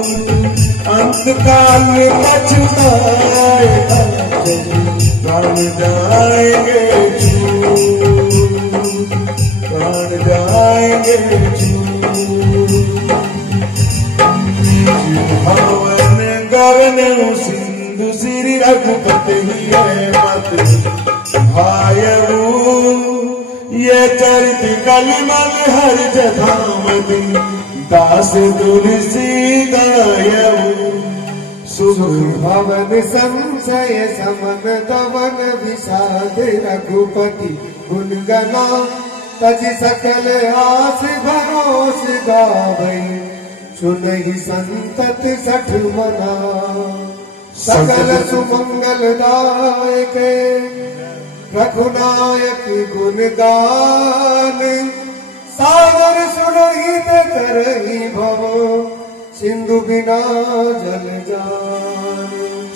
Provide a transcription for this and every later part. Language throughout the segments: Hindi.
अंतकाल में पछताए प्राण जाएंगे प्राण जाएंगे भवन गगन सिंधु श्री रघुपति है मत भायऊ ये चरित कलिमल हर जधामति दास तुलसी गायऊ भवन संशय समन दवन विषाद रघुपति गुणगना तज सकल आस भरोस गावै सुनहि संतत सठ मना सकल सुमंगल दायक रघुनायक गुणगान सागर सुनहित करहि भव सिंधु बिना जल जान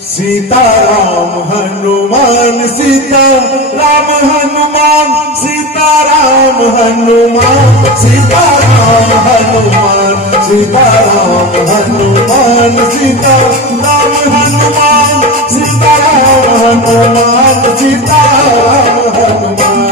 सीताराम हनुमान सीताराम हनुमान सीताराम हनुमान सीताराम हनुमान सीताराम हनुमान सीताराम हनुमान सीताराम हनुमान सीताराम हनुमान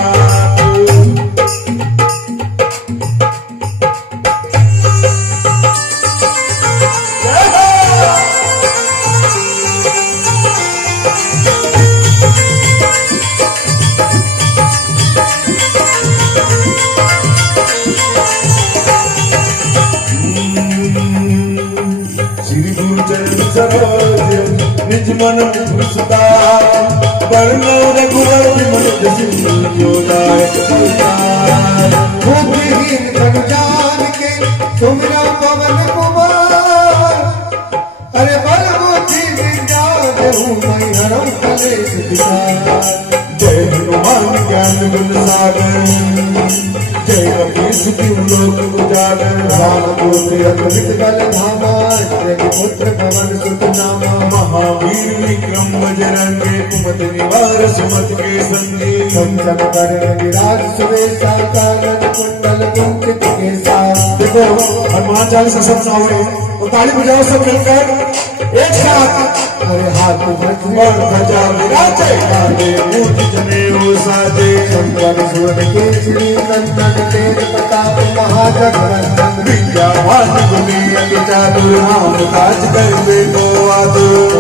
निज मन पुरुषता वर्णो रघुवर विमल जसि जोदाय भूमिहीन तन जान के तुमरा पवन कुमार अरे बल बुद्धि विद्या देहु मैं हरऊ कलेश विकार जय हनुमान ज्ञान गुण सागर जय कपीस लोक उजागर राम पुत्र अतुलित बल धामा पुत्र पवन सुत नामा महावीर विक्रम बजरंगे कुमति निवार सुमति के संगी चमचम करे विराज सुवेशा कानन कुंडल कुंचित केसा। देखो हनुमान चालीसा सब सुनाओ तो ताली बजाओ सब मिलकर एक साथ अरे हाथ और ध्वजा विराजे कांधे मूर्ति जनेऊ साजे शंकर सुवन केसरी नंदन तेज प्रताप महाजगवंदन विद्यावान गुणी अति चातुर राम काज करते को आतुर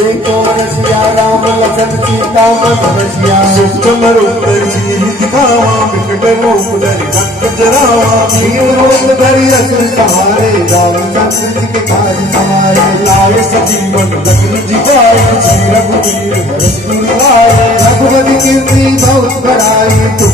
देखो रसिया राम लखन सीता मन रसिया सुखम रूप धरि दिखावा विकट रूप धरि भक्त जरावा वीर रूप धरि असुर सहारे रामचंद्र जी के काज सवारे लाए सजीवन लखन जिगाए श्री रघुवीर हरष गुरुआए रघुपति कीर्ति बहुत बड़ाई तुम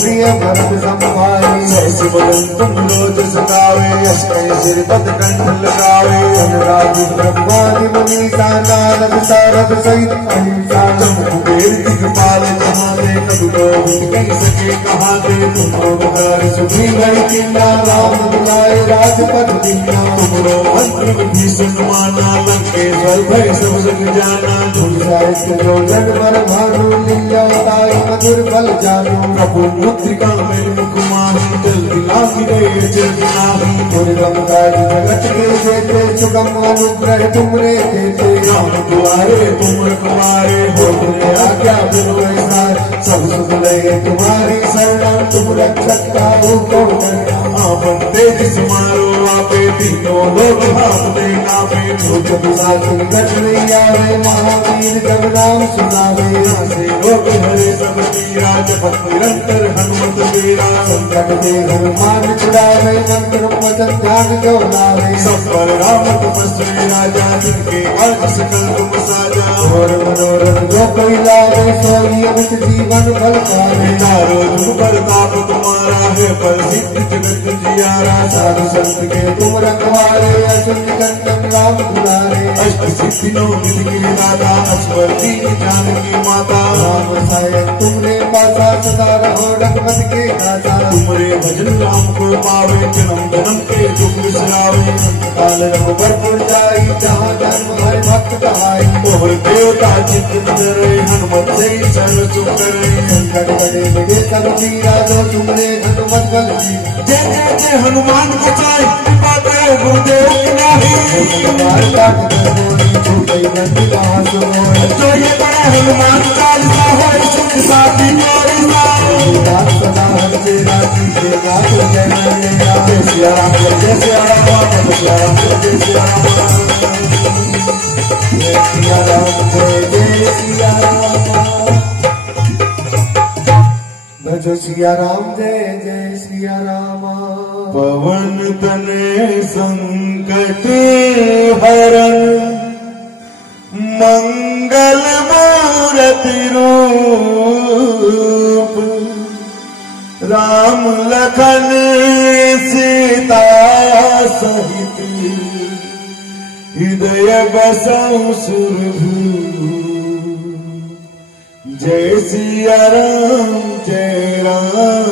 प्रिय भरत संभाई सहस बदन तुम रोज सतावे यश सिर पद कंठ लगावे धनराज ब्रह्मादि मुनीसा नारद सारद सहित अहिंसा तुम कुबेर दिगपाल जहाँ दे कभी कोविद कह सके कहाँ दे तुम रोगदार सुधी भई किन्ना राम दुलाए राजपद दिन्ना तुमरो मंत्र विभीषण माना लंकेश्वर भय सब जग जाना तुम साहित्य जो जग पर भानु लील्योताई मधुर फल जानो प्रभु मुद्रिका मेरे मुख माही जल्दी लागी गए चरनाही दुर्गम काज जगत के जेते सुगम अनुग्रह तुमरे देते राम दुआरे तुम रखवारे हो तुमने आज्ञा बिनु ऐसार सब सुख लगे तुम्हारी शरण तुम रक्षक काहू को डरना बंदे जिस मारो आपे तीनों लोग हाथ दे नापे भूत पिशाच निकट नहीं आवे महावीर जब नाम सुनावे से लोग हरे सब पीरा जपत निरंतर हनुमत वीरा संकट दे हनुमान छुड़ावे मंत्र वचन ध्यान जो लावे सब पर राम तपस्वी राजा जिनके आज सकल तुम साजा और मनोरथ जो कोई लावे सोई अमित जीवन फल पावे चारों जुग प्रताप तुम्हारा है प्रसिद्ध जगत जियारा साधु संत के तुम रखवारे असुर निकंदन राम दुलारे अष्ट सिद्धि नौ निधि के दाता अश्वर दीन जानकी माता राम सहायक तुमने पासा सदा रहो रघुपति के दाता तुमरे भजन राम को पावे जन्म जन्म के दुख विसरावे काल रघुबर जाई जहाँ जन्म हरि भक्त कहाई तोहर देवता चित्त धरे हनुमत से शरण सुख करे संकट बड़े बड़े सब पीरा जो तुमने हनुमत बल की जय जय जय हनुमान बचाए कृपा करे गुरुदेव की नाही तलवार काट गोरी छूटे नंदिला सोई जो ये बड़ा हनुमान चालीसा हो सुख साथी मोरी साओ रात सदा हंसे राती से गात जय मैया जय सिया राम जय सिया राम जय सिया राम जय सिया राम जय सिया राम भजो सिया राम जय सिया राम पवन तने संकट हरण मंगल मूर्ति रूप राम लखन सीता सहित हृदय बसौ सुरभूप जय सिया राम जय राम